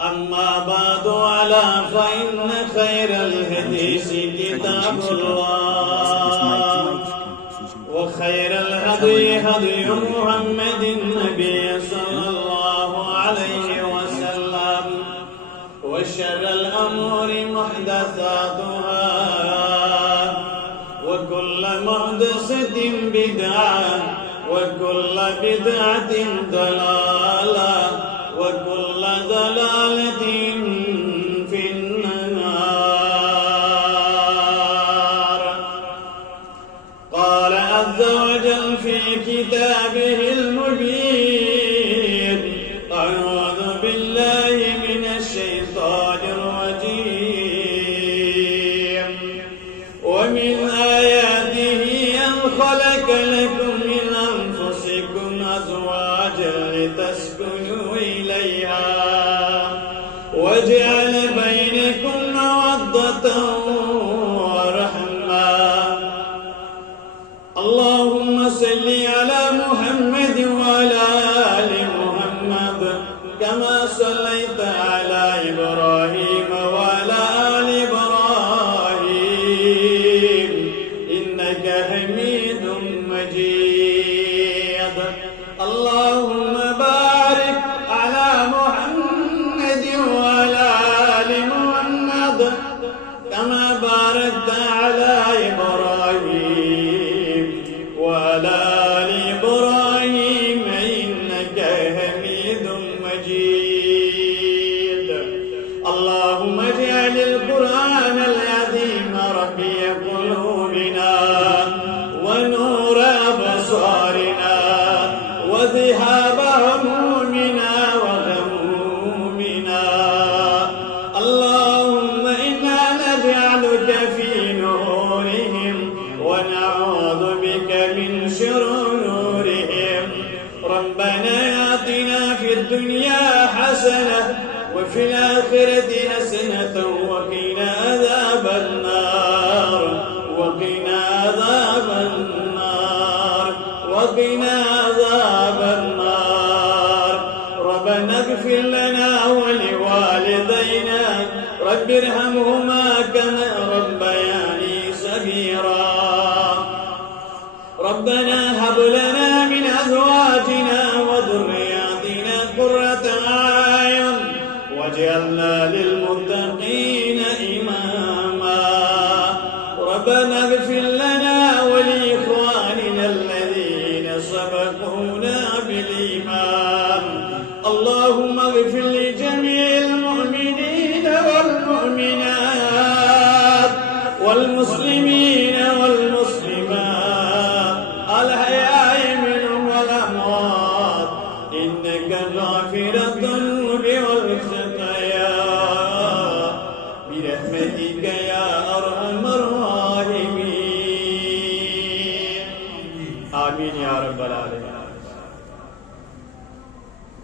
أما بعد ألا فإن خير الحديث كتاب الله وخير الهدي هدي محمد النبي صلى الله عليه وسلم وشر الأمور محدثاتها وكل محدثة بدعة وكل بدعة ضلالة وكل ضلالة في النار. قال عز وجل في كتابه المبين: أعوذ بالله من الشيطان الرجيم. ومن آياته أن خلق لكم من أنفسكم أزواجا لتسكنوا إليها وجعل بينكم مودة ورحمة. اللهم صل على محمد وعلى آل محمد كما صليت على إبراهيم وعلى آل إبراهيم إنك حميد مجيد. اللهم بارك على محمد وعلى آل محمد كما باركت على إبراهيم وعلى آل إبراهيم إنك حميد مجيد. اللهم اجعل القرآن العظيم ربيع قلوبنا ونور أبصارنا وذهاب همومنا وغمومنا. اللهم إنا نجعلك في نورهم ونعوذ بك من شرورهم. ربنا آتنا في الدنيا حسنة وفي الآخرة حسنة وقنا عذاب النار وقنا عذاب النار وقنا عذاب النار. ربنا اغفر لنا ولوالدينا رب ارحمهما كما ربياني صغيرا. ربنا هب لنا من أزواجنا وذرياتنا قرة أعين واجعلنا للمتقين إماما. ربنا اغفر لنا ولإخواننا الذين سبقونا بالإيمان. اللهم اغفر لجميع المؤمنين والمؤمنات والمسلمين والمسلمات الأحياء منهم والأموات إنك غافر الذنوب والخطايا برحمتك يا أرحم الراحمين. آمين يا رب العالمين.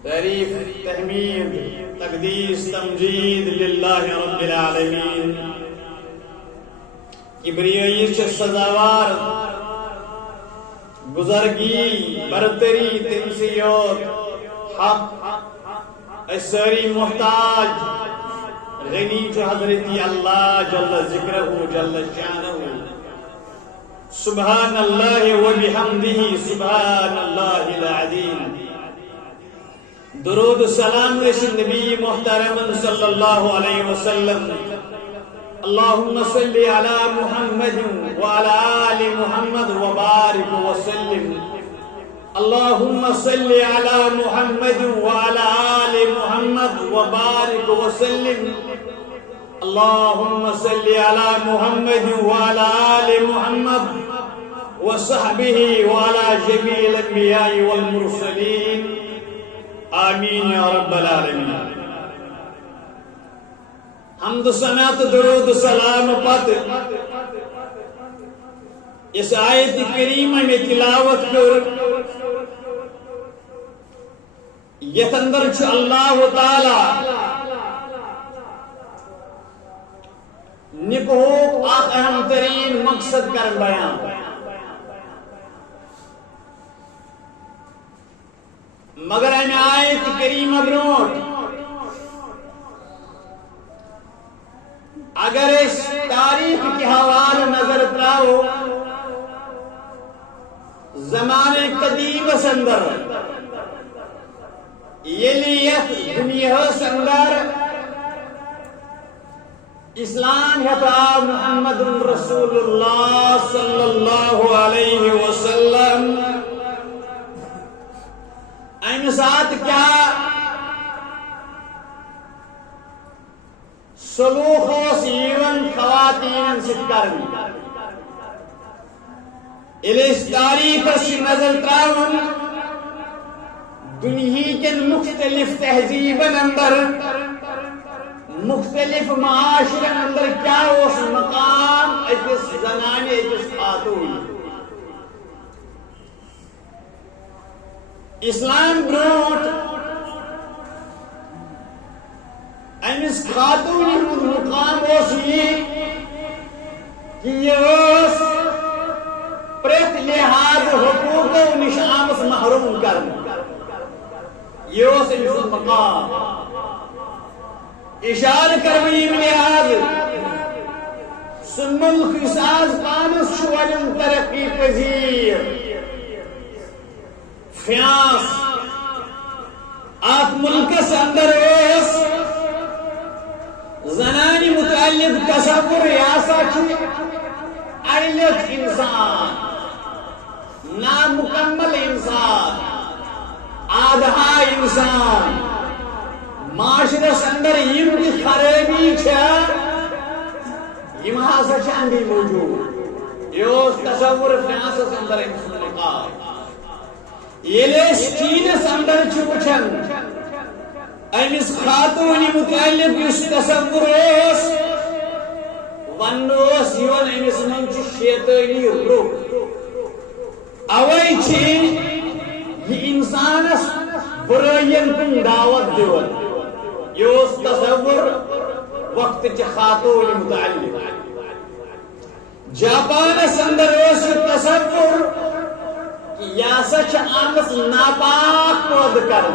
تعریف، تحمید، تقدیس، تمجید للہ رب العالمین. کبریائی سے سزاوار بزرگی برتری تنسیوت حق ساری محتاج غنی جو حضرتی اللہ جل ذکرہ جل شانہ. سبحان اللہ و بحمدہ سبحان اللہ العظیم. درود سلام رسول نبی محترم صلی اللہ علیہ وسلم. اللهم صل على محمد وعلى آل محمد وبارك وسلم. اللهم صل على محمد وعلى آل محمد وبارك وسلم. اللهم صل على محمد وعلى آل محمد وصحبه وعلى جميع الأنبياء والمرسلين. آمین یا رب العالمین. حمد ثناء درود سلام پت اس آیت کریمہ میں تلاوت کر یت اندر چھ اللہ تعالی نکو اہم ترین مقصد کر بیان. مگر امہ آیت کریمہ برونٹ اگر اس تاریخ کے حوالے نظر تراو زمانے قدیم اندر یلیت دنیا اندر اسلام ہتا محمد رسول اللہ صلی اللہ علیہ وسلم امہ سات کیا سلوک یون خواتین ست کرن اس تاریخ سے نظر تراون دنیا کے مختلف تہذیبن اندر مختلف معاشرن اندر کیا اس مقام اکس زنانے اکس خاتون اسلام برونٹ امس خاتون ہند مقام اس یہ کہ یہ پریت لحاظ حقوق نش آمس محروم کرنا یہ امس مقام اشار کرمیم لحاظ سہ ملک ساز پانس ولن ترقی پذیر فیاس ات ملکس اندر زنانی متعلق تصور ریاست اڑلت انسان نامکمل انسان آدھا انسان معاشرس اندر یم کی خرابی ہسا اندی موجود یہ تصور فیاسس اندر مقام یس چینس اندر وچان امس خاتون متعلق اس تصور ون امس من شیطانی روح اوے یہ انسانس برائین کن دعوت دیون یہ تصور وقت چ خاتون متعلق جاپانس اندر تصور یہ سا آمت ناپاک پود کر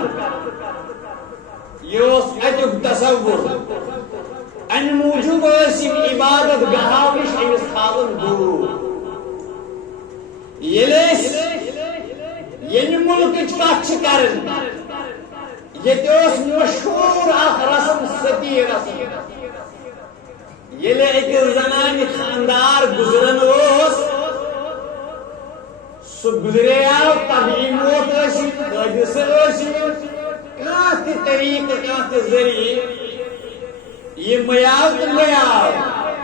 یہ اتک تصور ان موجود عبادت گاہو نش امس تھاون دور یم ملک کت کرن یہ مشہور اخ رسم ستی رسم یل ایک زنان خاندار گزرن سہ گزریو طبی موت حادثہ کانٛہہ طریقہ کانٛہہ ذریعہ یہ میاو تو میاو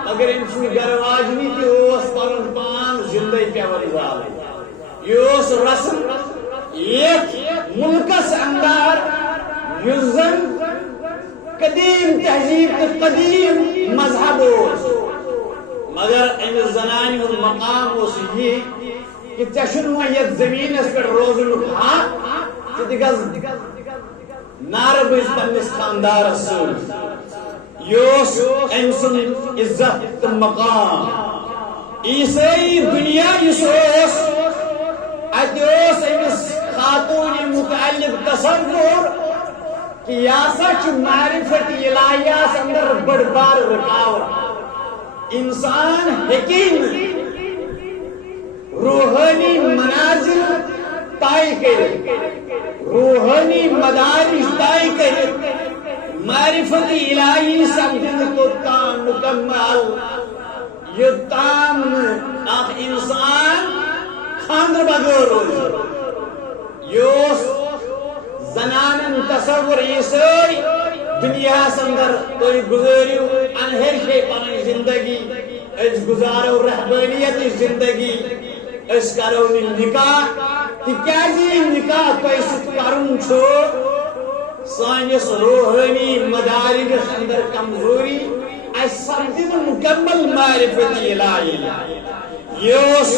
اگر ام سن گھر واجنی تہ پن پان زندہ پیون زال یہ رسم یہ ملکس اندر یس زن قدیم تہذیب تو قدیم مذہب مگر امس زنان ہند مقام یہ کہ ژے یت زمینس پہ روزن حق ژٕ گژھ نار بز پنس خاندارس س ام سن عزت تو مقام عیسائی دنیا امس خاتون متعلق تصور کہ یہ معرفت الہیاس اندر بڑ بار رکاوٹ انسان ہیکن روحانی منازل طے کر روحانی مدارج طے کر معرفت الہی سمجھن توتام مکمل یوتام اخ انسان خاندر بغیر روز یوس زنانن تصور عیسائی دنیا اندر تھی گزارو انہر شے پن زندگی اس گزارو رہبانیت زندگی اس کرو نکاح تکیازِ نکاح تہ ست کرن سانس روحانی مدارجس اندر کمزوری اس سمجھن مکمل معرفت الہی یوس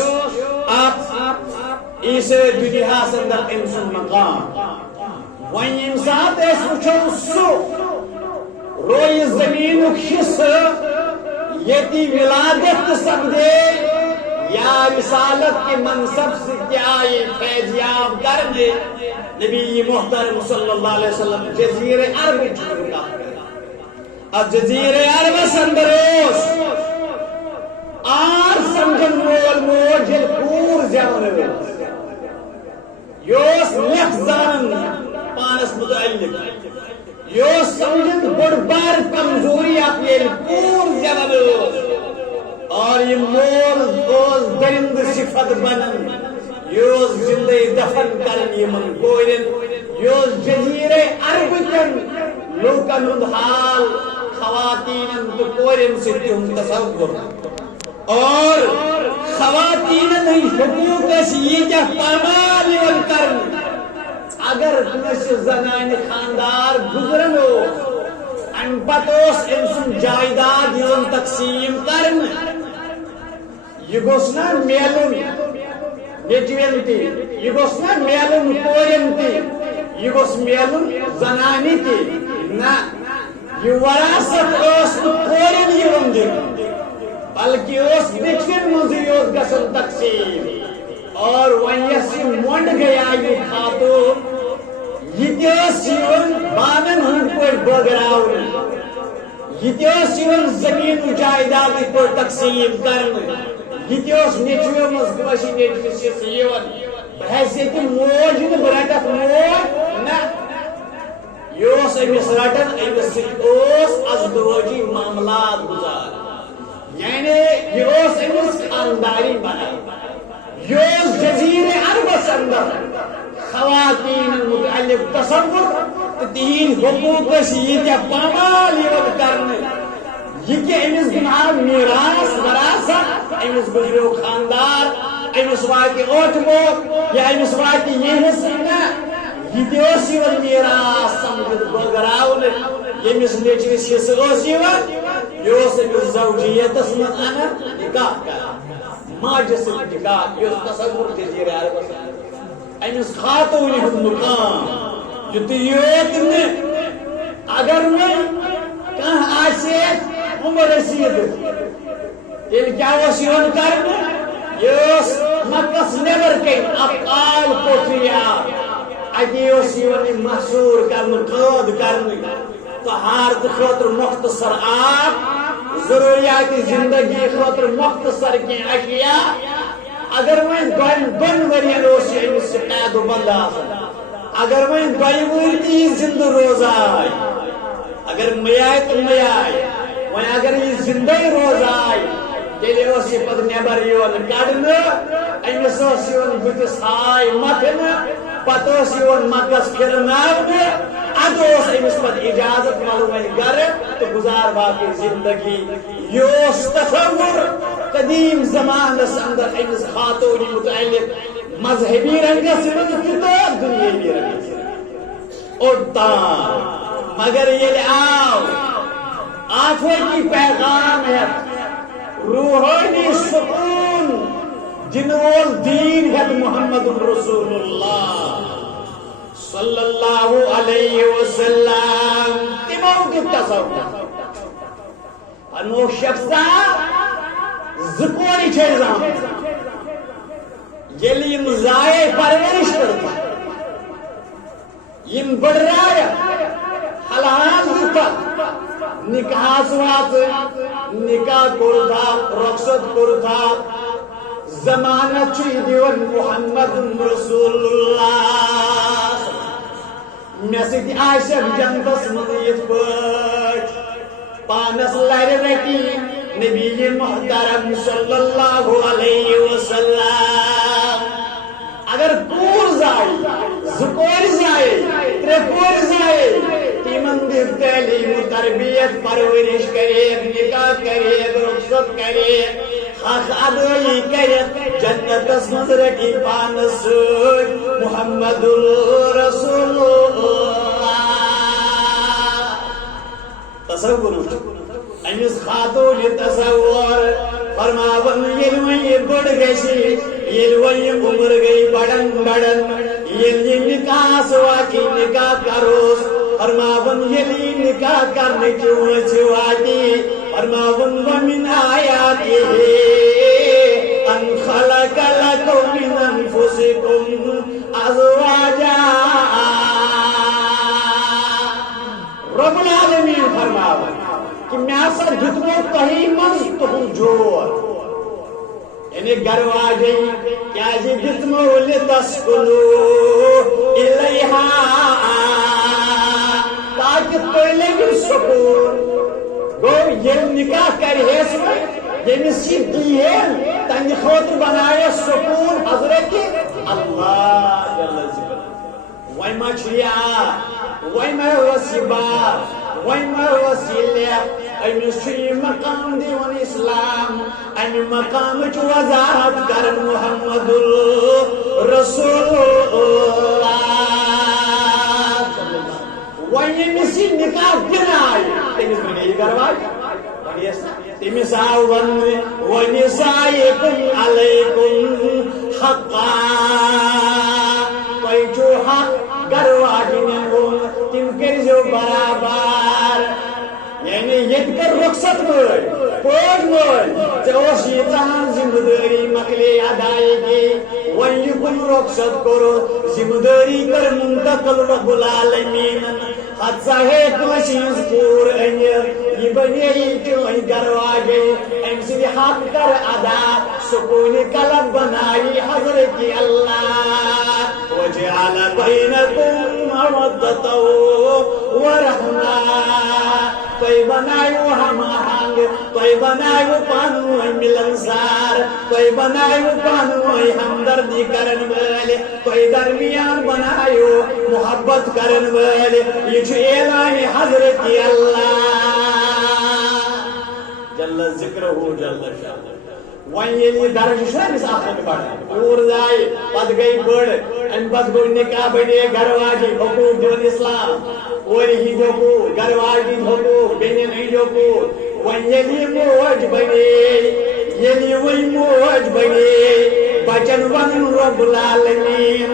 عیسائی دنیا اندر ام سن مقام ون یم سات وچو سہ روی زمین حصہ یتی ولادت سپدے یا رسالت کے منصب سے کیا فیضیاب کرنے نبی محترم صلی اللہ علیہ وسلم جزیر عرب چھوڑا اب جزیر عرب سندروس آر سمجھن مول موج پور زیون یوس لفظان پانس متعلق یوس سمجھن بڑبار کمزوری اپنے پور زیون اور یہ مول دوز درند صفت بنن یوز زندہ دفن کرن یمن کوئرن یوز جزیر عرب کن لوکن ہند حال خواتین تو کوئرن سے ہم تصور اور خواتین نہیں حقوق اس یہ کیا پامال یون کرن اگر کنس زنان خاندار گزرن ہو ان پتوس انسان جائیداد یون تقسیم کرن یہ گوسنا میلن نیچوین تی یہ گوسنا میلن کورن تی یہ گوس میلن زنانی تی نا یہ وراثت اس کورن یون دی بلکہ اس نیچوین مزی یوز گسن تقسیم اور ونیسی مونڈ گیا یہ خاتون یہ تیس یون بانن ہند کوئی بگراؤن یہ تیس یون زمین جائیداد کو تقسیم کرن یہ نیچو مز گوشی نیچوس یون بحیثیت موج برٹت موج نا یہ امس رٹن امس ازدواجی معاملات گزار یعنی یہ امس خانداری بنا یہ جزیر عرب اندر خواتین متعلق تصور تین حقوق یہ پامال یون کرنے یہ کہ امس دماغ میراث وراثت امس گزریو خاندار امس واتی اوٹمو یا امس واتی یہ حصہ یہ دیوس یون میراث سمجھت بگراؤن یمس نیچوس حصہ اس یون یہ امس زوجیتس من انا نکاح کر ماجس نکاح یہ تصور جزیر عرب امس خاتون ہند مقام یوت نے اگر میں کہاں آسے عمر رسید یل کیا یون کرنے یہ مکس نیبر کن افعال کوٹریا اتی یون محصور کرنے قید کرنے طہارت خاطر مختصر آب ضروریات زندگی خاطر مختصر کی اشیاء اگر میں دون ورین امس قید و بند اگر میں دوائی ورتی زندہ روز آئی اگر میائے تو میائے وہاں اگر یہ زندہ روز آئی تیلے اس یہ پت نیبر یون کڑن امس یون بتس ہائی متن پتہ یون مکس پھرناون اد امس پت اجازت معلوم گھر تو گزار باقی زندگی یہ تصور قدیم زمانس اندر امس خاتون متعلق مذہبی رنگس کتاب دنیاوی رنگس اوٹا مگر یہ آؤ آنکھوں کی پیغام ہے روحانی سکون جنول دین ہے محمد رسول اللہ صلی اللہ علیہ وسلم تمام کی تصور انو شخصا زکوری چھیزام یلی یم زائے پرورش کرتا یم بڑھ رہا حلال دیتا نکاح سوات نکاح کرتا رخصت کرتا زمانت چی دیون محمد رسول اللہ میسید عائشہ جنبس مضیت پاک پانس لائر رکی نبی محترم صلی اللہ علیہ وسلم اگر پور زائی زکور زائی ترپور زائی تیمن دیر تعلیم و تربیت پرورش کرے نکاح کرے رخصت کرے حق ادائی کرے جنت اسمد رکی پانس محمد رسول اللہ تصور امس خاتون تصور فرماون یہ بڑ گئی یہ عمر گئی بڑن بڑن یہ نکاح سواتی نکاح کروس فرماون یہ نکاح کرنے کی واتی فرماون ومن آیاتی ان رب العالمین فرماوان کہ میں ہسا دتمو تہی من تہن جور یعنی گھر واجی کیا دتمو لتسکنو الیہا تاکہ تُہۍ لٔگِو سکون گو یہ نکاح کرہیس یمس یہ دیہن تہندِ خٲطرٕ بنایہ سکون حضرت اللہ جل ذکر وۄنۍ ما چھُ یہِ وۄنۍ ما ٲس یہِ بات وۄنۍ ما ٲس یہِ لیٚکھ أمِس چھُ یہِ مقام دِوان اسلام امہِ مقامٕچ وضاحت کرن محمد رسول اللہ وۄنۍ ییٚمِس یہِ نکاح دِنایہِ تٔمِس بنے یہِ گھر واجہِ تٔمِس آو وننہٕ وَنِسائِکُم علیکُم حقا تۄہہِ چھُو حق گھر واجنٮ۪ن ہُنٛد تِم کٔرۍزیو برابر یعنی ییٚتہِ کٔر رخصت وٲلۍ پٲٹھۍ وٲلۍ ژےٚ اوس ییٖژاہن ذمہٕ دٲری مکلے ادایگی وۄنۍ یِکُن رخصت کوٚرُتھ ذمہٕ دٲری کٔر منتقل رب العالمیٖنن حتسا ہے کٲنٛسہِ ہٕنٛز کوٗر أنِتھ یہِ بنے چٲنۍ گھر واجے أمۍ سٕنٛدِ حق کر ادا سکوٗنِ قلب بنایی حضرت اللہ وجعل بینکم مودة ورحمة تۄہہِ بنایو ہم آہنگ تۄہہِ بنایو پانہٕ ؤنۍ مِلنسار تۄہہِ بنایو پانہٕ ؤنۍ ہمدردی کرن وٲلۍ تۄہہِ درمیان بنایو محبت کرن وٲلۍ یہِ چھُ اعلانِ حضرت اللہ جل ذکرہ جل شانہ وۄنۍ ییٚلہِ یہِ درجہٕ چھُنہ أمِس اکھ بڑان کوٗر زایہِ پتہٕ گٔے بٔڑ امہِ پتہٕ گوٚو نکاح بنے گھر واجی حقوٗق دِوان اسلام کورِ ہِنٛدۍ حقوٗق گھر واجہِ ہِنٛدۍ حقوٗق بیٚنٮ۪ن ہِنٛدۍ حقوٗق وۄنۍ ییٚلہِ یہِ موج بنے ییٚلہِ یہِ وۄنۍ موج بنے بچن ونُن رب العالمیٖن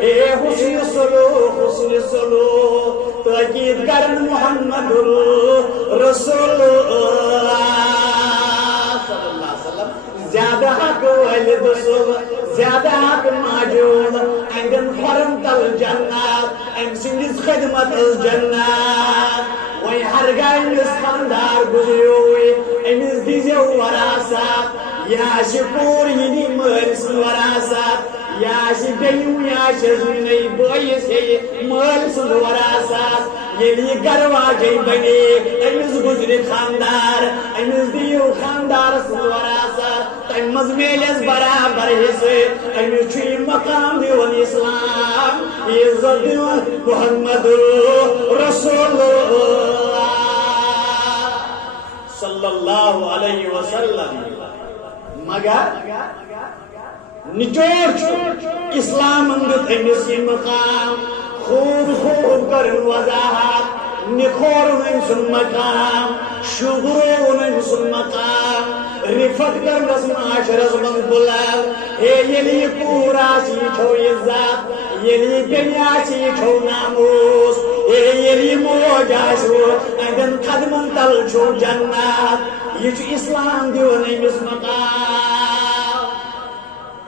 اے حسن سلوک تاکید کرن محمد رسول اللہ صلی اللہ علیہ وسلم زیادہ حق والد صبح زیادہ حق ماجود اندن خرم تل جنات ام سندس خدمت جنات وی ہرگاہ امس خاندار گزریوی امس دیزیو وراثات یا شکور ینی مالس وراثات یا بیو یا زمینی بٲیِس ہے مٲلۍ سُنٛد وراثات ییٚلہِ یہِ گھر واجے بنے أمِس گُزرِ خاندار أمِس دِیِو خاندارس وراثات تمہِ منٛز میلٮ۪س برابر حصہٕ أمِس چھُ یہِ مقام دِوان اسلام عزت دِوان محمد رسول اللہ صلی اللہ علیہ وسلم مگر نچوڑ اسلام دِیُت أمِس یہِ مقام خوب خوب کرن وضاحت نکھورن أمۍ سُنٛد مقام شُہرون أمۍ سُنٛد مقام رفت کرنس معاشرس منٛز بُلند ہے ییٚلہِ یہِ کوٗر آسہِ یہِ چھو عزت ییٚلہِ یہِ بیٚنہِ آسہِ یہِ چھو ناموس ہے ییٚلہِ یہِ موج آسہِ اَندٮ۪ن قدمن تل چھو جنت یہِ چھُ اسلام دِوان أمِس مقام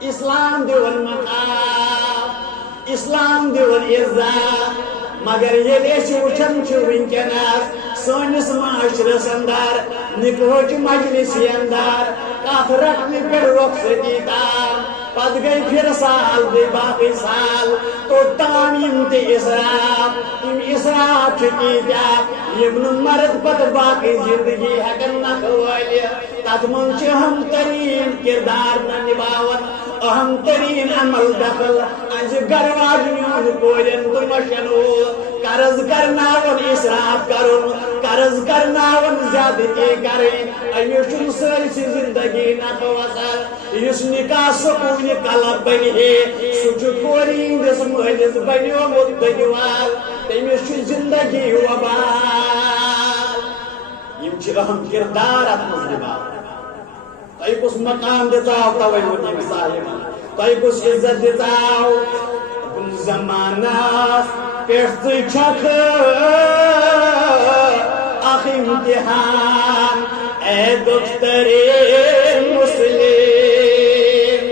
اسلام دِوان مقام اسلام دِوان عزت مگر ییٚلہِ أسۍ وٕچھان چھِ وٕنکٮ۪نس سٲنِس معاشرس اندر نکاحٕچ مجلسی اندر کتھ رٹنہٕ پٮ۪ٹھ رخصتی تام پتہٕ گٔے پھر سال بیٚیہِ باقٕے سال توٚتام یِم تہِ اِسراف یِم اِسراف چھِ تیٖتیاہ یِم نہٕ مرد پتہٕ باقٕے زندگی ہٮ۪کن نکھٕ وٲلِتھ تتھ منٛز چھِ اہم تریٖن کردار نباوان اہم ترین عمل دخل انج گھر واجنیون کورین تو مشنو قرض کرناون اسراف کرن قرض کرناون زیادتی کرن ایشن سرسی زندگی نخوصر یس نکاح سکون قلب بنی ہے سچ کورین دس مہلس بنیو مدگوار تیمیش زندگی وبال یم چھ اہم کردار اتمز نباو تۄہہِ کُس مقام دِژاو توے ووت ییٚمہِ صاحبن تۄہہِ کُس عزت دِژاو کُن زمانس پٮ۪ٹھ ژٕ چھکھ اکھ امتحان اے دخترے مسلم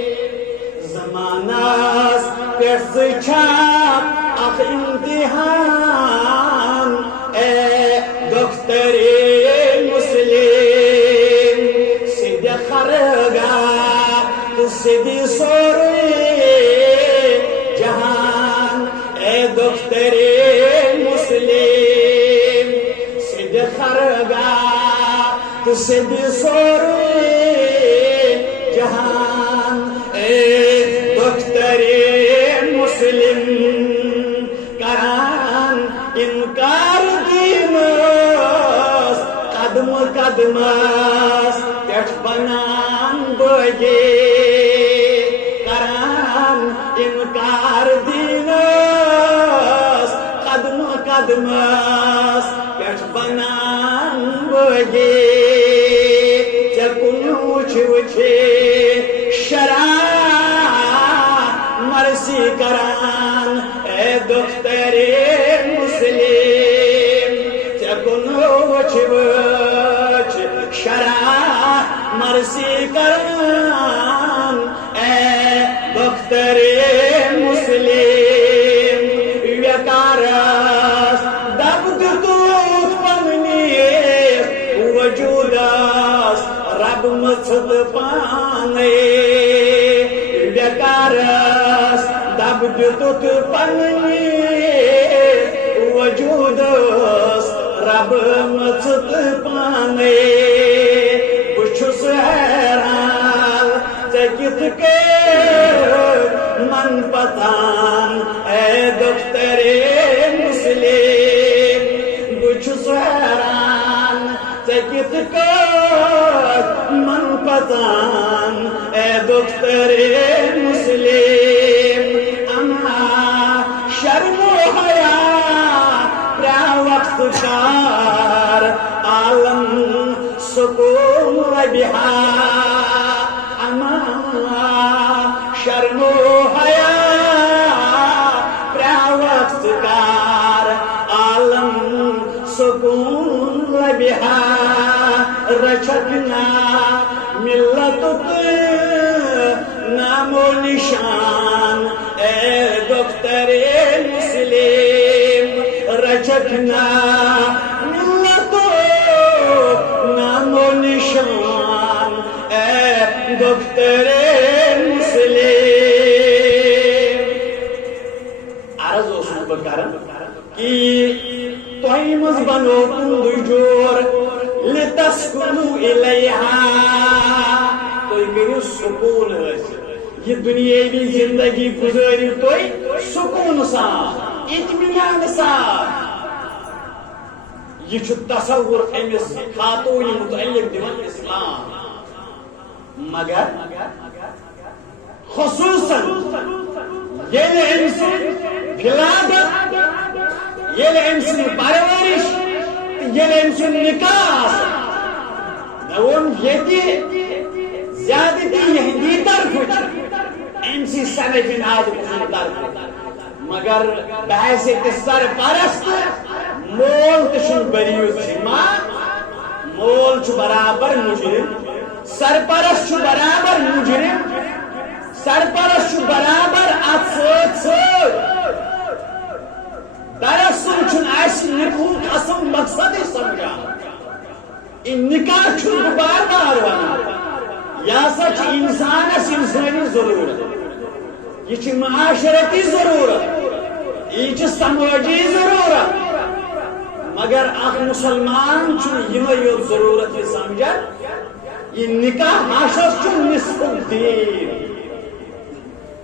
زمانس پٮ۪ٹھ ژٕ چھکھ اکھ امتحان اے سے بھی سورے جہان دختر مسلم کران انکار دینس قدم قدمس پٮ۪ٹھ بنان بٲگے کران انکار دینس قدم قدمس پٮ۪ٹھ بنان بٲگے ژےٚ کُن وٕچھے شرح مرسی کران اے دختر مسلم ژےٚ کُن وٕچھ شرح مرسی کران اے دختر مسلم ویکارس دب دِتُتھ پننِس وجوٗدس رب مٔژھٕت پانے ویکارس دب دِتُتھ پننِس وجوٗدس رب مٔژھٕت پانے بہٕ چھُس حیران ژےٚ کِتھ کٔنۍ من پتان اے دختر مسلم بہٕ چھُس حیران ژےٚ کِتھ کٔنۍ من پتان اے دختر مسلم اما شرم و حیا پرٛا وقت کار عالم سکون و بہا اما شرم و حیا پرٛا وقت کار عالم سکون و بہا رچھک نا ملتُک نام و نشان اے دختر مسلم رچھک نا ملتُک نام و نشان اے دختر مسلم عرض اوسُس بہٕ کران کہ تۄہہِ منٛز بنو تُہُنٛدُے جور لِتسکُنوٗ اِلیہا تُہۍ کٔرِو سکوٗن حٲصِل یہ دُنیٲوی زندگی گُزٲرِو تُہۍ سکوٗن سان اطمینان سان یہ چھُ تصور أمِس خاتوٗنہِ متعلق دِوان اسلام مگر خصوصاً ییٚلہِ أمۍ سٕنٛز ولادت ییٚلہِ أمۍ سٕنٛز پرورش تہٕ ییٚلہِ أمۍ سُنٛد نکاح آسان مےٚ ووٚن ییٚتہِ زیادٕتی یہنٛدی طرفہٕ چھِ أمۍ سٕے سمجھِن آز سٕنٛدِ طرفہٕ مگر بحیثیت سرپرست مول تہِ چھُنہٕ بٔرِو ذمہ مول چھُ برابر مجرم سرپرست چھُ برابر مجرم سرپرست چھُ برابر اتھ سۭتۍ سۭتۍ دراصل چھُنہٕ اَسہِ نکاحُک اصل مقصدٕے سمجھان یہِ نکاح چھُس بہٕ بار بار ونان یہِ ہسا چھِ انسانس انسٲنی ضروٗرت یہِ چھِ معاشرتی ضروٗرت یہِ چھِ سمٲجی ضروٗرت مگر اکھ مسلمان چھُنہٕ یِمے یوت ضروٗرت یہِ سمجھان یہِ نکاح ہسا چھُ نصف دیٖن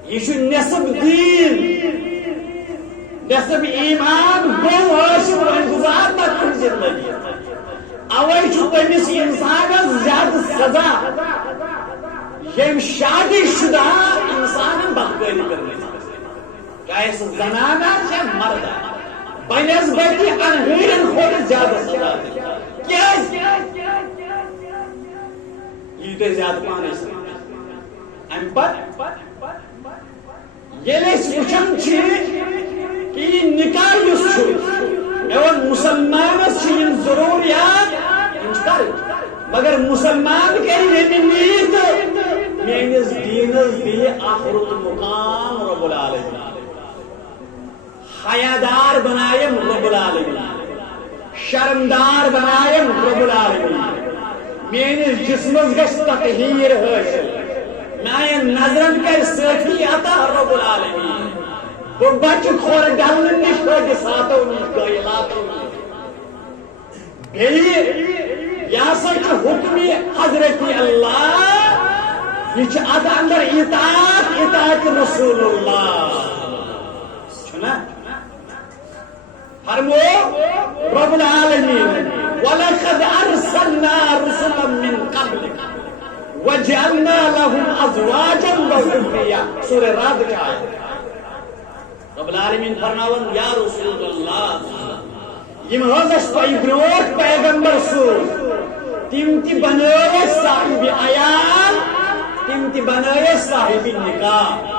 یہ چھُ نصف دیٖن نصف ایمان گوٚو ٲسِو وۄنۍ گُزار تتھ زندگی اوے چھُ تٔمِس انسانس زیادٕ سزا ییٚمۍ شادی شدہ انسانن بدکٲری کٔرمٕژ چاہے سُہ زنان آسہِ یا مرد آسہِ بنسبتہِ انہٲرٮ۪ن کھۄتہٕ زیادٕ سزا دِنۍ کیٛازِ یہِ تۄہہِ زیادٕ پانے سمجھ امہِ پتہٕ ییٚلہِ أسۍ وٕچھان چھِ کہ یہ نکاح یُس چھُ مےٚ ووٚن مُسلمانس چھِ یِم ضروٗریات یِم چھِ کرٕنۍ مگر مُسلمان کرِ ییٚمہِ نیٖت میٲنِس دیٖنس دِیہِ اکھ رُت مقام رب العالمین حیادار بنایم رب العالمین شرمدار بنایم رب العالمین میٲنِس جسمس گژھِ تطہیٖر حٲصِل میانٮ۪ن نظرن کرِ صٲفی عطا رب العالمین بہٕ بچہٕ کھۄر ڈلنہٕ نِش حٲدِثاتو نِش غٲیلاتو نِش بیٚیہِ یہ سا حکم حضرت اللہ یہ ات اندر اطاعت رسول اللہ چھنا فرمو رب العالمین وَلَقَدْ أَرْسَلْنَا رُسُلًا مِّن قَبْلِكَ وَجَعَلْنَا لَهُمْ أَزْوَاجًا وَذُرِّيَّةً سورہ رعد کی آیت رب العالمین فرماون یا رسول اللہ یم حضرت برونٹ پیغمبر سوز تم تی بنائے صاحب عیال تم تی بنائے صاحب نکاح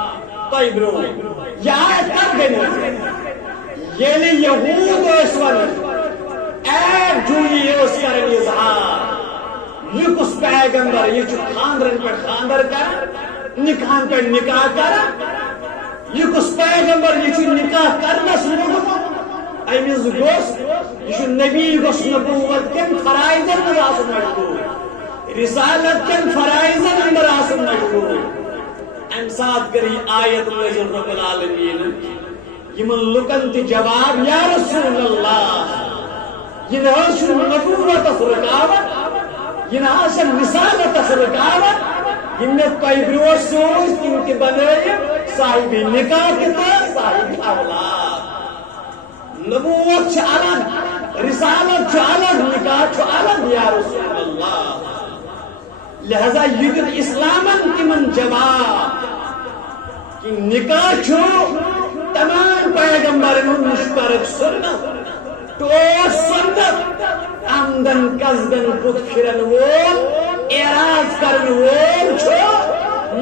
تو برونٹ یہ آیت کب گئی یعنی یہود اس ون ایک جوئی اس کرن اظہار یہ کس پیغمبر یہ خاندرن پر خاندر کر نکاحن پر نکاح کر یہ کس پیغمبر یہ نکاح کرنس لوگ ایمیز گوس یہ نبی گوس نبوت کن فرائضن اندر آسن مجبور رسالت کن فرائضن اندر آسن مجبور امساد کری آیت نزل رب العالمین یمن لکن تی جواب یا رسول اللہ یہ نہ نبوت رکاوٹ یہ نہ رسالت رکاوٹ یہ میں کوئی برو سوز تم کے بنائے صاحب نکاح کے صاحب اولاد نبوت الگ رسالت الگ نکاح الگ یا رسول اللہ لہذا یہ اسلامن تمن جواب کہ نکاح تمام پیغمبرن مشترک سنت تو سنت آمدن قصدن پت پھرن وول اعراض کرن وول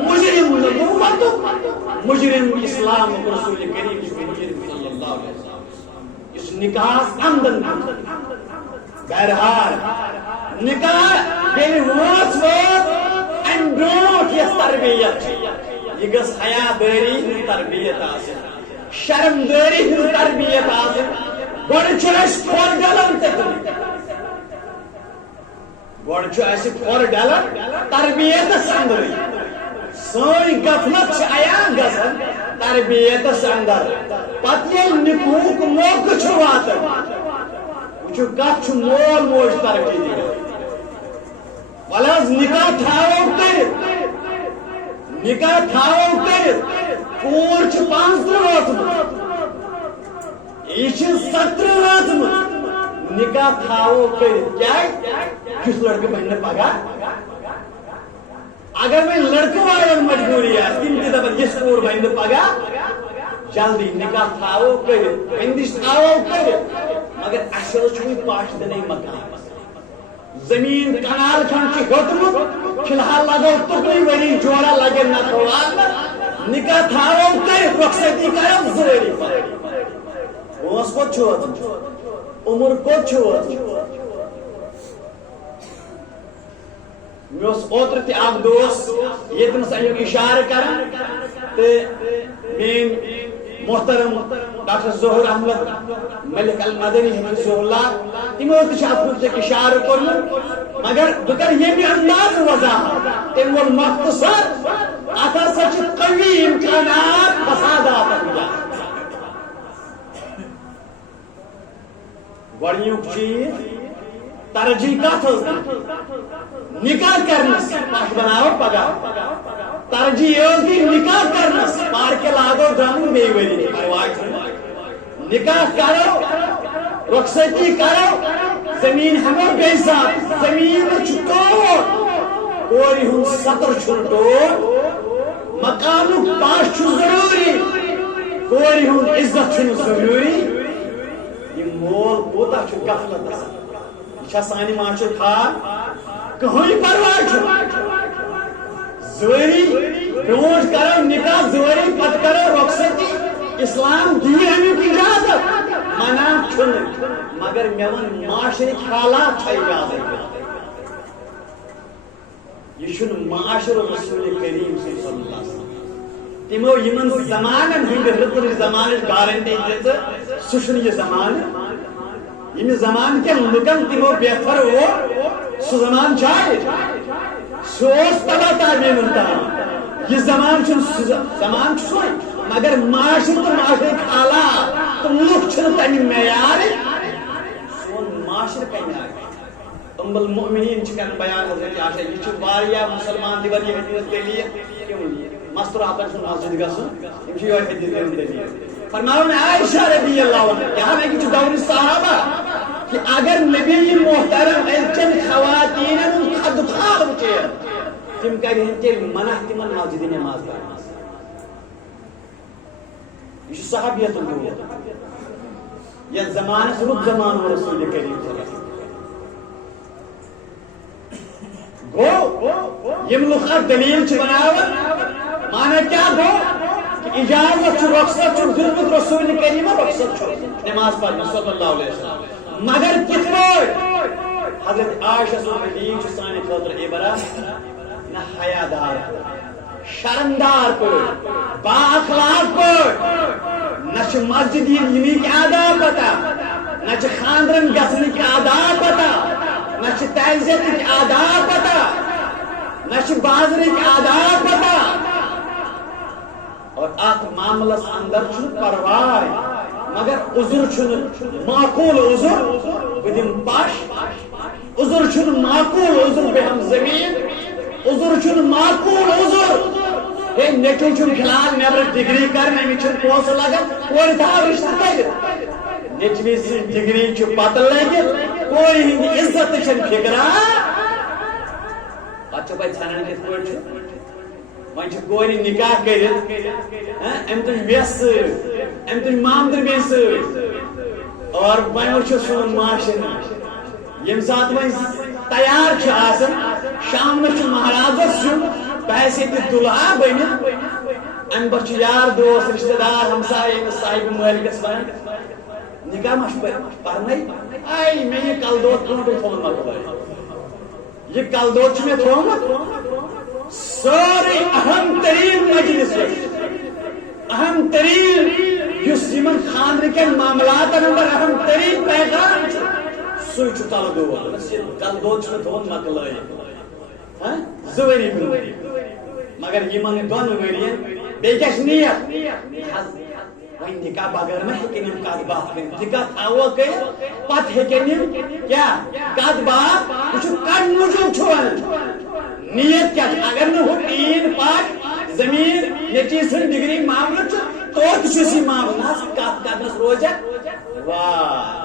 مجرم نبوت مجرم اسلام رسول کریم صلی اللہ علیہ وسلم اس نکاح آمدن بہرحال نکاح یعنی ووت ام برونٹ یہ تربیت یہ گس حیا داری ہند تربیت آسن شرم داری ہند تربیت آسن گوڑ کھور ڈلن گوڑ کھور ڈلن تربیت اندر سوئی غفلت عیان گژھان تربیت اندر پتہ ییٚلہِ نکوہُک موقع چھُ واتان وٕچھِو کتھ چھُ مول موج ترقی دِوان وَلہٕ حظ نکاح تھاوو کٔرِتھ نکاح تھاوو کٔرِتھ کوٗر چھِ 15 وٲژمٕژ یہ 17 وٲژمٕژ نکاح تھاوو کٔرِتھ کیٛازِ یُس لڑکہٕ بنہِ پگاہ اگر میں لڑکوں والن مجبوری ہے تم تہ دپن یس کوٗر بنہِ پگاہ جلدی نکاح تھاوو کٔرِتھ اندِش تھاوو کٔرِتھ مگر اسہِ حظ چھُ وۄنۍ پاش دِنٕے مکان زمین کنال کھن کی ہوتمت فی الحال لگو تکنی وری جوڑا لگے نہ تھوڑا نکاح تھاو کر رخصتی کرم زوری پر اس کو چھوت عمر کو چھوت میوس اوتر تی اک دوست یتنس ایک اشارہ کرن تے مین محترم ڈاکٹر ظہور احمد ملک المدنی حفظہ اللہ تمو تہ ات اشارہ کورمت مگر بہ کر یہ انداز وضاحت تم وول مختصر ات ہسا چھ قوی امکانات فسادات گۄڈنیُک چیز ترجیح کت نکاح کرنس پش بناو پگہ ترجیح نکاح کرنس پارکہ لاگو درمن بی وری نکاح کرو رخصتی کرو زمین ہمو بے ساتھ زمین ٹوٹ کوری ہن سطر چھن ٹوٹ مکانک پاش چھ ضروری کوری ہن عزت چھن ضروری یہ مول کوتا چھ غفلت یہ سانی معاشر خان کہیں پرواہ زوری برونٹ کرو نکاح زوری پت کرو رخصتی اسلام دی امیک اجازت منع چھن مگر میون معاشرک حالات چھ اجازت یہ چھن معاشر رسول کریم صلی اللہ علیہ وسلم تمو یمن زمانن ہند رتر زمان گارنٹی دت سہ یہ زمان یم زمان کے لکن تمو بہتر ہو سہ زمان چاہے سوس تبا تعلیم یہ زمان زمان سوئی مگر معاشر تو معاشر حالات تو لوگ تمہ معیار سون معاشر کم ام المؤمنین چھ کرن بیان حضرت عائشہ یہ چھ واریاہ مسلمان دیوان یہ حدیث دلیل مستر آپن سن مسجد گسن یہ چھ یہ حدیث دلیل فرماؤں عائشہ رضی اللہ عنہ یہاں میں کچھ دور صحابہ کہ اگر نبی محترم ایچن خواتین خدخال بچیر تم کریں تیل منع تمن مسجد نماز پڑھنا یہ صحابیت الدنیا یہ زمانہ سلوک زمان رسول کریم صلی اللہ علیہ وسلم گو یم لوگ دلیل چھ بناون مانا کیا گو کہ اجازت چھ رخصت چھ ضرورت رسول کریم رخصت چھ نماز پڑھنا صلی اللہ علیہ وسلم مگر کتنے حضرت عائشہ صدیقہ چھ سانے خاطر عبرت نہ حیادار شرمدار پٲٹھۍ با اخلاق پٲٹھۍ نہ چھ مسجد یِنٕکۍ آداب پتہ نہ چھ خاندرن گژھنٕکۍ آداب پتہ نہ چھ تعزیتٕکۍ آداب پتہ نہ چھ بازرٕکۍ آداب پتہ اور اتھ معاملس اندر چھُنہٕ پرواے مگر عذر چھُنہٕ معقول عذر بہٕ دِمہٕ پش عذر چھُنہٕ معقول عذر بہٕ ہٮ۪مہٕ زٔمیٖن عذر چھُنہٕ معقول عذر ہے نیچو چھُنہٕ فِلحال نیبر ڈگری کرن أمِس چھُنہٕ پونٛسہٕ لگان کورِ تھاو رِشتہٕ کٔرِتھ نیچوِ سٕنٛز ڈگری چھُ پتہٕ لٔگِتھ کورِ ہٕنٛدِ عزت تہِ چھَنہٕ فِکرا پتہٕ چھُ پتہٕ ژھنان کِتھ پٲٹھۍ چھُ وۄنۍ چھِ کورِ نکاح کٔرِتھ أمۍ تُج ویس سۭتۍ أمۍ تُج مامدٕر بیٚنہِ سۭتۍ اور وۄنۍ وٕچھو سون معاشرٕ ییٚمہِ ساتہٕ وۄنۍ تیار چھُ آسان شامنس چھُ مہرازس سیُن بہٕ آسہِ ییٚتہِ دُلہا بٔنِتھ امہِ پتہٕ چھُ یار دوس رشتہٕ دار ہمساے أمِس صاحبہِ مٲلکس ونان نکاح ما چھُ پرنے اے مےٚ یہِ کلہٕ دود برونٛٹھٕے تھوٚومُت مۄکلٲیِتھ یہِ کلہٕ دود چھُ مےٚ تھوٚومُت سورُے اہم ترین مجلس اہم ترین یُس یِمن خاندرٕکٮ۪ن معاملاتن اندر اہم ترین پیغام چھُ سُے چھُ کلہٕ دود کلہٕ دود چھُ مےٚ تھوٚومُت مۄکلٲیِتھ 2 ؤری برونٛہہ مگر یِمن 2 ؤرین بیٚیہِ کیٛاہ چھِ نیت وۄنۍ نکاح بغٲر ما ہیٚکن یِم کتھ باتھ کٔرِتھ نکاح تھاوو کٔرِتھ پتہٕ ہیٚکن یِم کیٛاہ کتھ باتھ یہِ چھُ کڑٕ موٗجوٗب چھُ ونان نیت کیٛاہ چھِ اگر نہٕ ہُہ ٹیٖن پٹ زمیٖن نیٚچی سٕنٛز ڈگری معاملہٕ چھُ توتہِ چھُس یہِ معاملہٕ نہ حظ کتھ کرنس روزِ واے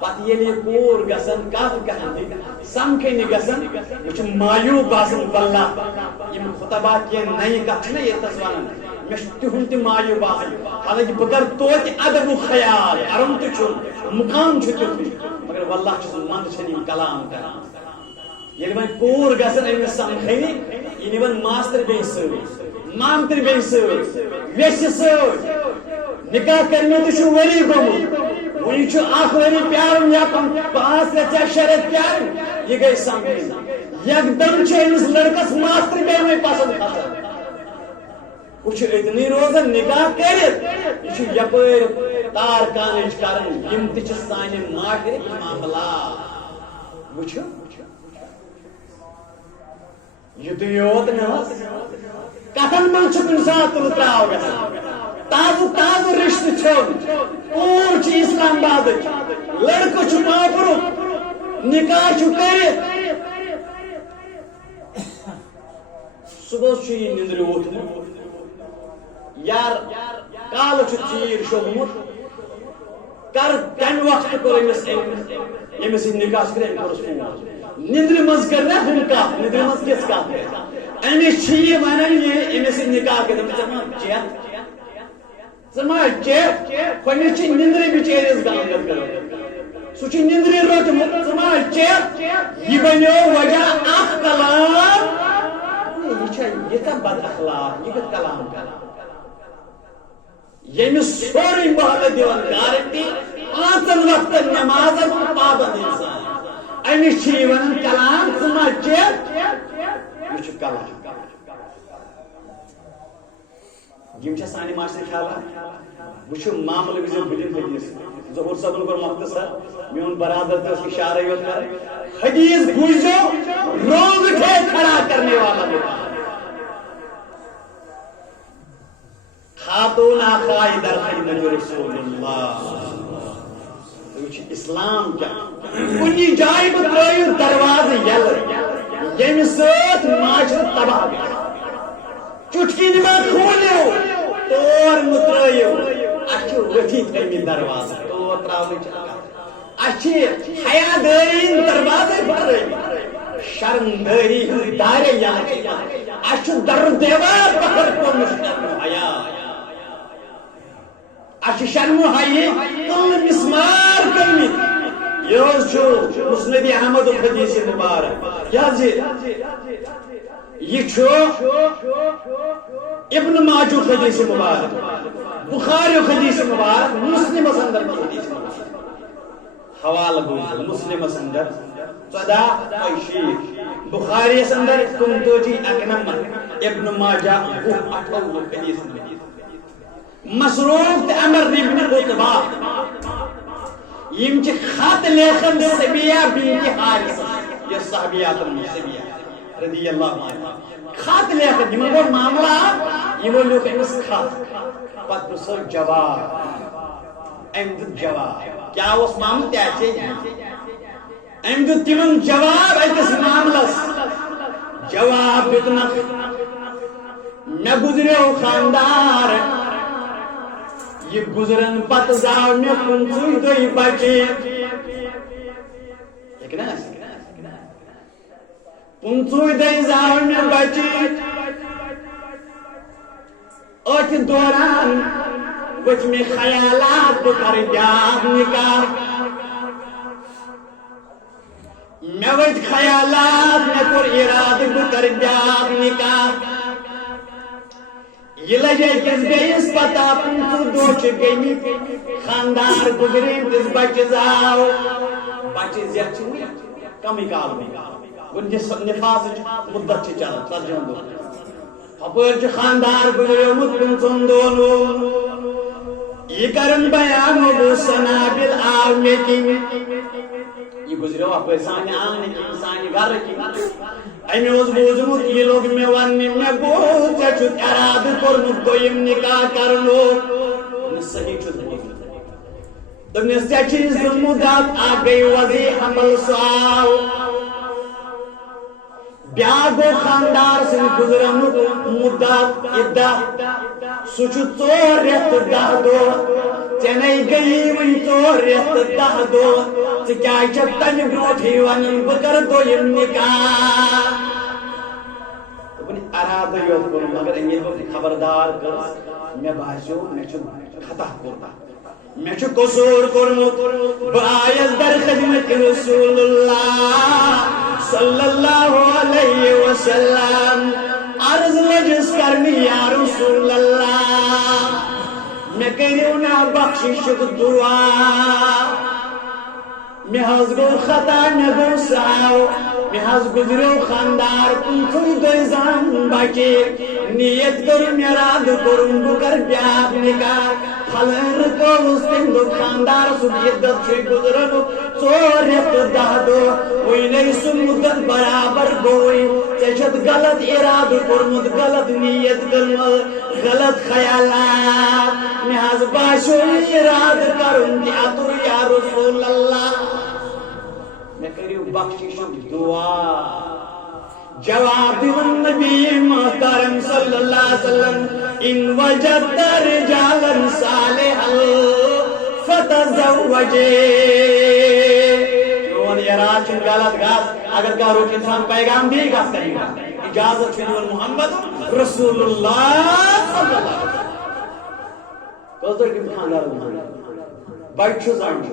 پتہٕ ییٚلہِ یہِ کوٗر گژھان کتھ کران سمکھٕنہِ گژھان یہِ چھُ مایوٗب آسان واللہ یِم خطبہ کینٛہہ نَیہِ کتھ چھِنہ ییٚتس ونان مےٚ چھُ تِہُنٛد تہِ مایوٗب آسان حالانکہِ بہٕ کرٕ توتہِ ادبُک خیال کرُن تہِ چھُ مُقام چھُ تیُتھُے مگر واللہ چھُس منٛزٕ چھِنہٕ یِم کلام کران ییٚلہِ وۄنۍ کوٗر گژھان أمِس سمکھٕنہِ یہِ نِوان ماستٕر بیٚنہِ سۭتۍ مامتٕر بیٚنہِ سۭتۍ ویسہِ سۭتۍ نکاح کرنہِ تہِ چھُ ؤری گوٚمُت وُنہِ چھُ 1 ؤری پیارُن یا 5 رٮ۪تھ یا 6 رٮ۪تھ پیارٕنۍ یہِ گٔے سمکھٕنۍ یکدم چھِ أمِس لڑکس ماستٕر بیٚنہِ پسنٛد کھسان وہ چھُ اتنی روزان نکاح کٔرِتھ یہِ چھُ یپٲرۍ تار کانٕچ کران یِم تہِ چھِ سانہِ معاشرٕکۍ معاملات وٕچھو یُتُے یوت نہٕ حظ کتھن منٛز چھُ کُنہِ ساتہٕ تُلہٕ تراو گژھان تازٕ رشتہٕ چھُم کوٗر چھِ اسلام آبادٕچ لڑکہٕ چھُ پاپرُک نکاح چھُ کٔرِتھ صبحس چھُ یہِ نِندرِ ووٚتھمُت یار کالہٕ چھُ ژیٖر شوٚنگمُت کر کمہِ وقتہٕ کوٚر أمِس سۭتۍ نکاح کٔرِتھ أمۍ کوٚرُس فون نِندرِ منٛز کٔر نا ہُم کتھ نِندرِ منٛز کِژھ کتھ کٔر أمِس چھِ یہِ ونان یہِ أمِس سۭتۍ نکاح کٔرِتھ ژٕ ما چیٚتھ أمِس چھِ نِندرِ بِچٲرِس گانٛدر کٔرمٕژ سُہ چھُ نِندرِ روٚٹمُت ژٕ ما چیٚتھ یہِ بنیو وجہ اکھ کلام یہِ چھا ییٖژاہ بد اخلاق یہِ کِتھ کلام کران ییٚمِس سورُے محلہٕ دِوان گارنٹی 5 وقتن نمازن پابند انسان أمِس چھِ یہِ ونان کلام ژٕ ما چیٚتھ یہِ چھُ کلام یِم چھا سانہِ معاشرٕکۍ حالات وٕچھو معاملہٕ وِزِ بہٕ دِمہٕ حدیث ظہوٗر صٲبن کوٚر مختصر میون برادر تہِ اوس اِشارے یوت کران حدیث بوٗزِو رونٛگٹے کھڑا کرنے والا خاتون آقا در خدمت رسول اللہ وچ اسلام کیا کنی جائے ترٲیِو دروازٕ یلہٕ ییٚمہِ سۭتۍ معاشرٕ تباہ گژھِ چٹکی ما کھولیو تور مہ ترٲیِو اَسہِ چھِ ؤتھی تھٲیمٕتۍ دروازٕ تور ترٛاونٕچ اَسہِ چھِ حیادٲری ہٕنٛدۍ دروازے پھٕٹرٲومٕتۍ شرمدٲری ہٕنٛز دارے یلہٕ اَسہِ چھُ درٕ دیوار پکھر کوٚرمُت شرمو حیا اَسہِ چھِ شرمو حیہِ قٕلہٕ مِسمار کٔرمٕتۍ یہِ حظ چھُ مسند احمد الحدیث مبارک یہِ حظ یہ چھو ابن ماجہ حدیث مبارک بخاری حدیث مبارک مسلم اندر کی حدیث مبارک حوالہ بوجھ مسلم اندر 14 بخاری اندر 39 ابن ماجہ 58 حدیث مسروق عمر بن عتبہ یم چھ خط لیکھن سبیہ بنت حارث یہ صحابیات المسبیہ رضی اللہ عنہ خط لیکھن یمن گوٚو معاملہ یمو لیوکھ أمِس خط پتہٕ پرژھو جواب أمۍ دیُت جواب کیٛاہ اوس معاملہٕ تہِ آسہِ أمۍ دیُت تِمن جواب أکِس معاملس جواب دیُتنکھ مےٚ گُزریو خاندار یہ گزرن پتہٕ زاو مےٚ 15 دۄہہِ بچہِ 15 دۄہہِ زاو مےٚ بچہِ أتھۍ دوران ؤتھۍ مےٚ خیالات بہٕ کرٕ بیٛاکھ نکاح مےٚ ؤتھۍ خیالات مےٚ کوٚر اِرادٕ بہٕ کرٕ بیٛاکھ نکاح یہ لگے کس بیس پتا 15 دۄہ چھِ گٔمٕتۍ خاندار گُزریمتِس بچہِ زاو بچہِ زٮ۪تھ چھِ کمٕے کالٕے گوٚو نفاذٕچ مُدت چھِ چلان 40 دۄہ ہپٲرۍ چھُ خاندار گُزریومُت 15 دۄہن یہ کرن بیان ابو سنابل آو مےٚ کِنۍ یہ گزریو اپٲرۍ سانہِ آنگنہٕ کِنۍ سانہِ گرٕ کِنۍ أمۍ اوس بوٗزمُت یہِ لوٚگ مےٚ وننہِ مےٚ بوٗز ژےٚ چھُتھ اِرادٕ کوٚرمُت دوٚیِم نکاح کرنُک دوٚپنس صحیح چھُس بوٗزمُت دوٚپنس ژےٚ چھُے زٕ مُدت اکھ گٔے وضی حمل سُہ آو بیٛاکھ گوٚو خاندار سٕنٛدِ گُزرنُک مُدت عِدت سُہ چھُ 4 رٮ۪تھ تہٕ 10 دۄہ ژےٚ نے گٔیی وٕنۍ 4 رٮ۪تھ تہٕ 10 دۄہ ژٕ کیٛازِ چھکھ تمہِ برونٛٹھٕے ونان بہٕ کرٕ دوٚیِم نکاح دوٚپُن ارادٕ یوت کوٚرُم مگر أمۍ ییٚلہِ بہٕ خبردار کٔرٕس مےٚ باسیو مےٚ چھُ خطا کوٚرمُت مےٚ چھُ قصوٗر کوٚرمُت بہٕ آیس در خدمت رسول اللہ صلی اللہ علیہ وسلم عرض لجس کرنی یا رسول اللہ مےٚ کٔرِو نا بخشِشُک دعا مےٚ حظ گوٚو خطا مےٚ گوٚو سہو مےٚ حظ گُزریو خاندار 15 دۄہہِ زان بچہِ نیت کٔرٕم اِرادٕ کوٚرُم بہٕ کرٕ بیٛاکھ نکاح پھلٲنۍ رُکٲوٕس تٔمۍ دوٚپ خاندار سُنٛد عِدت چھُے گُزرنُک 4 رٮ۪تھ تہٕ 10 دۄہ وُنہِ سُہ مُدت برابر گوٚوٕے ژےٚ چھُتھ غلط اِرادٕ کوٚرمُت غلط نیت کٔرمٕژ غلط خیالات مےٚ حظ باسیو یہِ اِرادٕ کرُن تہِ اَتُر یا رسول اللہ مےٚ کٔرِو بخشِشُک دعا جواب دِوان نبی محترم صلی اللہ علیہ وسلم ان وجدت رجالا صالحا فتزوجے چون اراد چھُنہٕ غلط گژھ اگر کانٛہہ رُت انسان پیغام دی گژھ کرِ اجازت چھُ دِوان محمد رسول اللہ صلی اللہ علیہ وسلم کٔژ دۄہ کٔمِس خانٛدارس بچہِ چھُ زن چھُ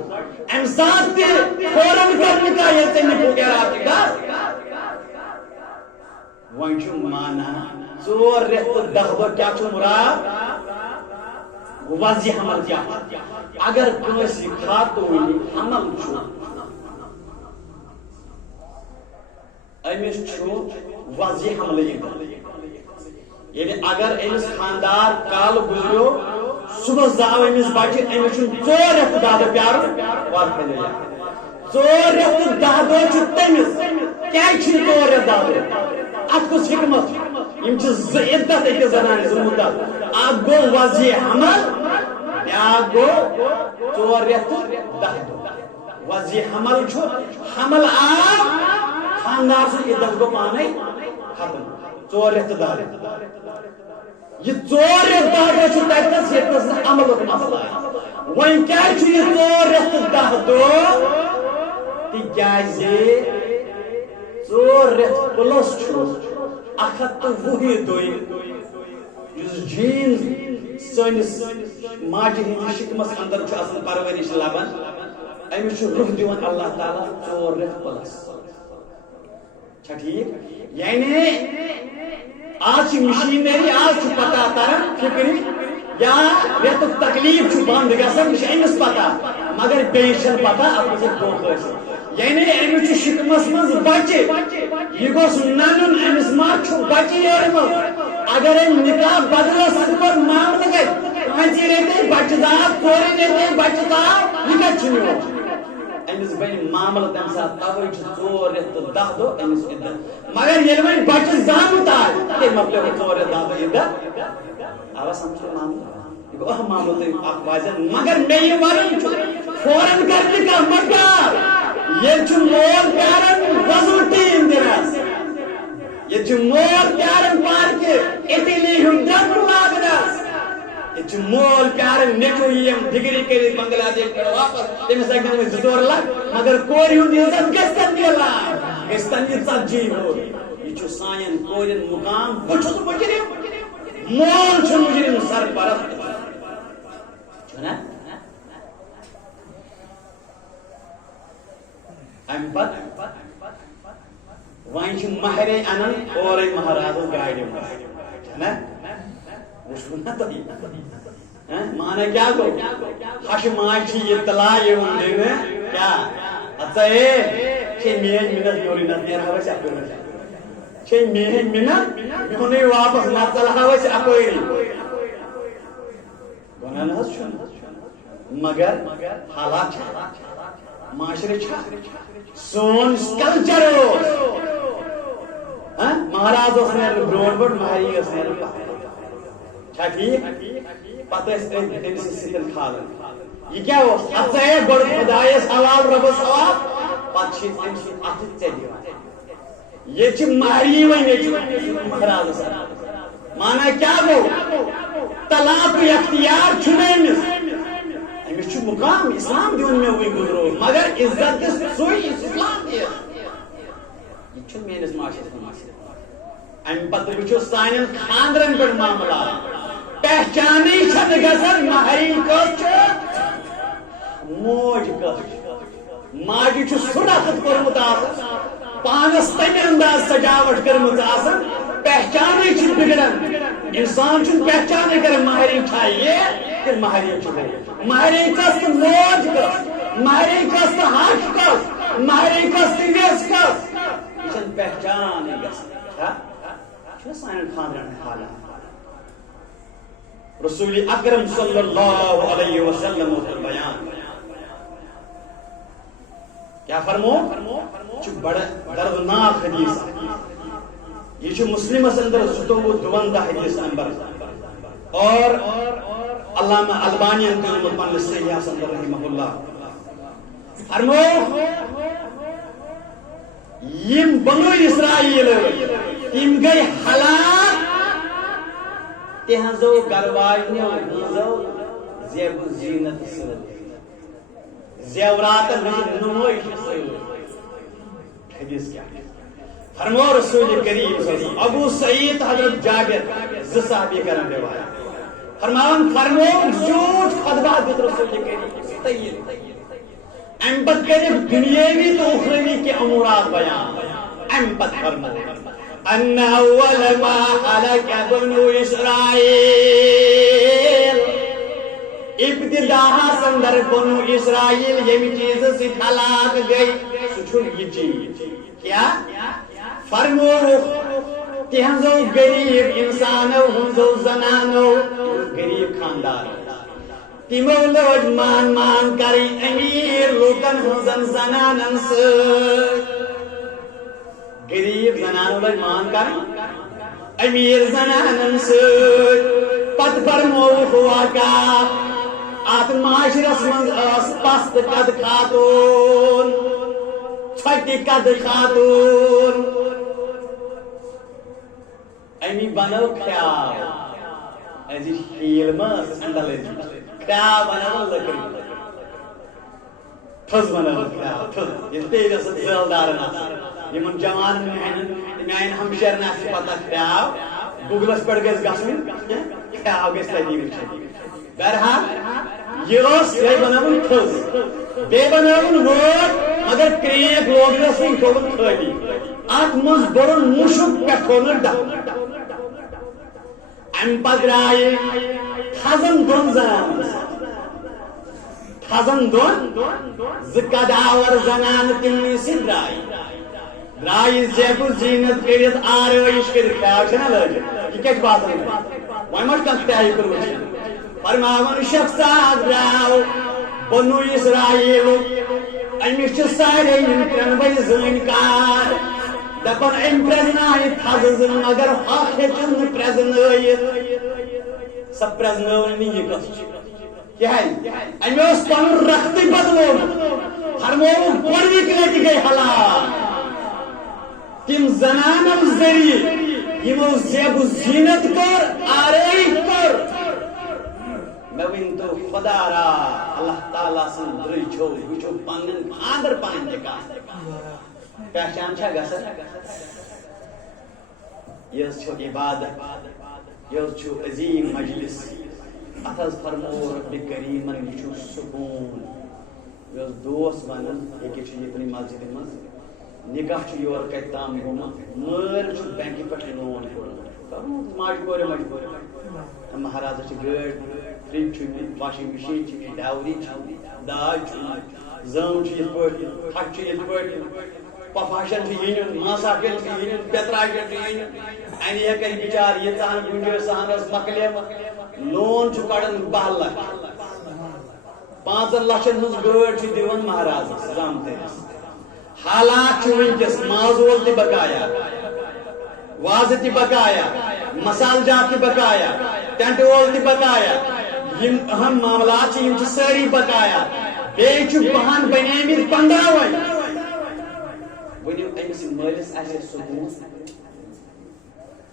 امہِ ساتہٕ تہِ فوراً کر نکاح ییٚلہِ ژےٚ نِپُک ارادٕ گژھ وۄنۍ چھُ مانان 4 رٮ۪تھ تہٕ 10 دۄہ کیٛاہ چھُ مُراد وضی حمل کیٛاہ چھُ اگر کٲنٛسہِ خاتوٗنہِ حمل چھُ أمِس چھُ وضی حملہٕ ییٚلہِ اگر أمِس خاندار کالہٕ گُزریو صبحس زاو أمِس بچہِ أمِس چھُنہٕ 4 رٮ۪تھ تہٕ 10 دۄہ پیارُن 4 رٮ۪تھ تہٕ 10 دۄہ چھُ تٔمِس کیٛازِ چھِ 4 رٮ۪تھ 10 دۄہ اتھ کُس حکمت یِم چھِ 2 عِدت أکِس زنانہِ 2 مُدت اکھ گوٚو وضی حمل بیٛاکھ گوٚو 4 رٮ۪تھ تہٕ 10 دۄہ وضع حمل حمل آو خاندار سے عدت گو پانے ختم 4 رٮ۪تھ 10 دۄہ یہ 4 رٮ۪تھ 10 دۄہ چھُ تتٮ۪س ییٚتٮ۪س نہٕ عملُک مسلہٕ آسہِ وۄنۍ کیٛازِ چھُ یہِ 4 رٮ۪تھ 10 دۄہ تِکیٛازِ 4 رٮ۪تھ پلس چھُ 120 دۄہ یُس جیٖن سٲنِس ماجہِ ہٕنٛدِس شِکمس اندر چھُ آسان پرورش لبان أمِس چھُ روح دِوان اللہ تعالیٰ 4 رٮ۪تھ پلس چھا ٹھیک یعنی آج چھِ مشیٖنری آز چھُ پتہ تران فکر یا رٮ۪تُک تکلیٖف چھُ بنٛد گژھان یہِ چھِ أمِس پتہ مگر بیٚیِس چھنہٕ پتہ اتھ منٛز ہیٚکہِ دھوکہٕ ٲسِتھ یعنی أمِس چھُ شِکمس منٛز بچہِ یہِ گوٚژھ ننُن أمِس ما چھُ بچہِ نیرمٕژ اگر أمۍ نکاح بدلس سۭتۍ کوٚر معاملہٕ گژھِ کٲنٛسہِ رٮ۪تٕے بچہِ زاو کورِ رٮ۪تٕے بچہِ زاو یہِ کتہِ چھُ میون أمِس بنہِ معاملہٕ تمہِ ساتہٕ تَوَے چھُ 4 رٮ۪تھ تہٕ 10 دۄہ أمِس عدت مگر ییٚلہِ وۄنۍ بچہِ زامُت آسہِ تٔمۍ مۄکلیو 4 رٮ۪تھ 10 دۄہ عدت آوا سمجھ معاملہٕ یہ گوٚو اہم معاملہٕ تۄہہِ اکھ واضح مگر مےٚ یہِ وَنُن چھُ فوراً کر نکاح مہ کر ییٚتہِ چھُ مول پیاران وۄزُل ٹیٖن دِنس ییٚتہِ چھُ مول پیاران پارکہِ اِٹلی ہُنٛد ڈبہٕ لاگنس ییٚتہِ چھُ مول پیاران نیٚچوٗ یِم ڈگری کٔرِتھ بنگلادیش پٮ۪ٹھ واپس تٔمِس لگہِ نہٕ وۄنۍ 2-4 لچھ مگر کورِ ہُنٛد عزت گژھِ تن مِلان گژھِ تن یہِ ژتجی ہُر یہِ چھُ سانٮ۪ن کورٮ۪ن مُقام بہٕ چھُس مُجرم مول چھُ مُجرم سرپرست چھُنا امہِ پتہٕ وۄنۍ چھِ مہرے انان اورے مہرازس گاڑِ منٛز چھنا وٕچھوٕ نا تۄہہِ مانا کیٛاہ گوٚو ہشہِ ماجہِ چھِ اطلاع یِوان دِنہٕ کیٛاہ اژا ہے چھے میٲنۍ مِنت یورٕے نتہٕ نیرہو أسۍ اپٲری چھے میٲنۍ مِنت میونٕے واپس نتہٕ ژلہو أسۍ اپٲری گۄناہ نہ حظ چھُنہٕ مگر حالات چھِ معاشرٕ چھا سون کلچر اوس مہراز اوس نیران برونٛٹھ برونٛٹھ مہرٮ۪ن ٲس نیران پتہٕ چھا ٹھیک پتہٕ ٲسۍ أمۍ سٕنٛدۍ سۭتۍ کھالان یہِ کیٛاہ اوس اتھ ژاے گۄڈٕ خۄدایس حوالہٕ رۄبس حوالہٕ پتہٕ چھِ أمۍ سٕنٛدۍ اتھٕ ژےٚ دِوان ییٚتہِ چھِ مہرٮ۪ن وۄنۍ ییٚتہِ چھِ مہرازس مانا کیٛاہ گوٚو طلاقُک اختیار چھُنہٕ أمِس أمِس چھُ مُقام اسلام دیُن مےٚ وٕنۍ گُزرو مگر عزت دِس سُے اسلام دِس یہِ چھُنہٕ میٲنِس معاشرس منٛز امہِ پتہٕ وٕچھو سانٮ۪ن خاندرن پٮ۪ٹھ معاملات پہچانٕے چھنہٕ گژھان مہرٮ۪ن کٔژ چھِ موج کٔژ چھِ ماجہِ چھُ سُہ رخت کوٚرمُت آسان پانس تمہِ انداز سجاوٹ کٔرمٕژ آسان پہچانٕے چھِ بگڑان انسان چھُنہٕ پہچانٕے کران مہرٮ۪ن چھا یہِ کِنہٕ مہرٮ۪ن چھُ مہرٮ۪ن کٔژ تہٕ موج کٔژ مہرٮ۪ن کٔژ تہٕ ہش کٔژ مہرٮ۪ن کٔژ تہٕ ویٚس کٔژ یہِ چھنہٕ پہچانٕے گژھان چھُنہ سانٮ۪ن خاندرن حالات رسول اکرم صلی اللہ علیہ وسلم بیان کیا فرمو چھُ بڑا دردناک حدیث یہ چھُ مسلمس اندر 52 حدیث نمبر اور علامہ البانی انتظام پنس صحیح اندر رحمہ اللہ فرمو یم بنو اسرائیل تم گئی ہلاک تہذو گروالنو ہنزو زیب زینت سۭتۍ زیوراتن ہٕنٛز نمٲیش سۭتۍ حدیث کیا فرمو رسول کریم صلی اللہ علیہ وسلم ابو سعید حضرت جابر زٕ صحابی کران روایت فرماون فرمو جھوٹ خطبہ دیت رسول کریم طیب ام پت کرے دنیاوی تو اخروی کے امورات بیان ام پت فرمو ان اول ما خلق بنو اسرائیل ابتداء سندر بنو اسرائیل یم چیز سے ہلاک گئی سچھن یہ چیز کیا فرمو تہنزو غریب انسانو ہنزو زنانو غریب خاندان تمو لوج مان مان کری امیر لوکن ہنزن زنانن سۭتۍ غریب زنانو لوج مان کری امیر زنانن سۭتۍ پتہٕ فرمووُکھ واقعہ ات معاشرس منٛز ٲس پست قد خاتون پٹی قد خاتون امی بنو خیال ازی شیل مس اندل ازی خیال بنو لکڑی تھز بنو خیال تھز یہ تیز اسد زلدار ناس یمن جوان میان ہمشیر ناسی پتہ خیال گوگلس پر گیس گاسون خیال گیس تیدی وچھے بہرحال یہ بناون تھز بے بناون ووٹ مگر کریک لوگنس وی تھوڑن خالی ات مز برن مشک پہ کھون ڈک ام پتہ درائے تھزن دون زنان تھزن دون زکداور زنان تمنی سی درائے زیب زینت کرت آرائش کر خیال چھنا لگ یہ کیا بات ہے وہی مت کن تیاری کر وچھن فرماون شخص دراو بنو اسرائیل امس سارے ترنوے زن کار دپان ام پرزنائے تھز زن مگر حق ہیچن پرزنائت سب پرزنائن یہ کس کیا ہے امس پن رخت بدلو فرمو گوڑنک لٹہ گئی حلال تم زنانن ذریعہ یمو زیب زینت کر آرائش کر میں ونتو خدا را اللہ تعالیٰ سن درچو وچو پنن خاندر پنن دکا پہچان چھا گسر یہ چھو عبادت یہ چھو عظیم مجلس اتھز فرمو رب کریمن یہ چھو سکون یہ دوست ونن ایک چھو یہ اپنی مسجد مز نکاح چھو یور کت تام گوما مر چھو بینکی پٹ لون مجبور مہاراجہ چھ گاڑ فریج واشنگ مشین ڈاوری داج زم ہٹ پفاشن ماساکن پیتراکن این ہیکن بچار یہ تہن گنجائش سہنس مکلے لون کڑان 12 لچھ 5 لچھن ہز گاڑ دِوان مہاراج زم ترس حالات ونکس مازول تہ بقایا واضح تہ بقایا مسال جات تہ بقایا ٹینٹ وول تہ بقایا یم اہم معاملات ساری بقایا بیچ بہان بنیمت 15 ونیو امس مالس آسہ سکون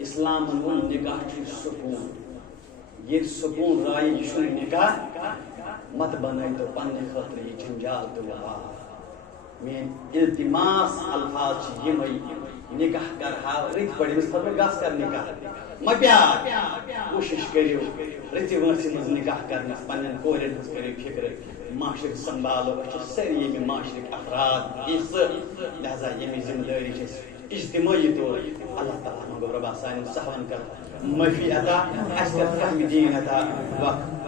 اسلام ون نکاح سکون یہ سکون رائے یہ نکاح مت بنائی تو پنہ خاطر یہ جنجال تو وبال مین التماس الفاظ یمے نکاح کرہا رت پڑمس پتہ گس کر نکاح ما پیار کوشش کریو رتی ورسی مز نکاح کرنس پنن کورن ہز کریو فکر معاشرہ سنبھالو ساری یہ معاشرک افراد اس لہذا یہ ذمہ داری اجتماعی طور اللہ تعالیٰ مگو ربا سان سہون کر معافی عطا اس کا فہم دین عطا وقت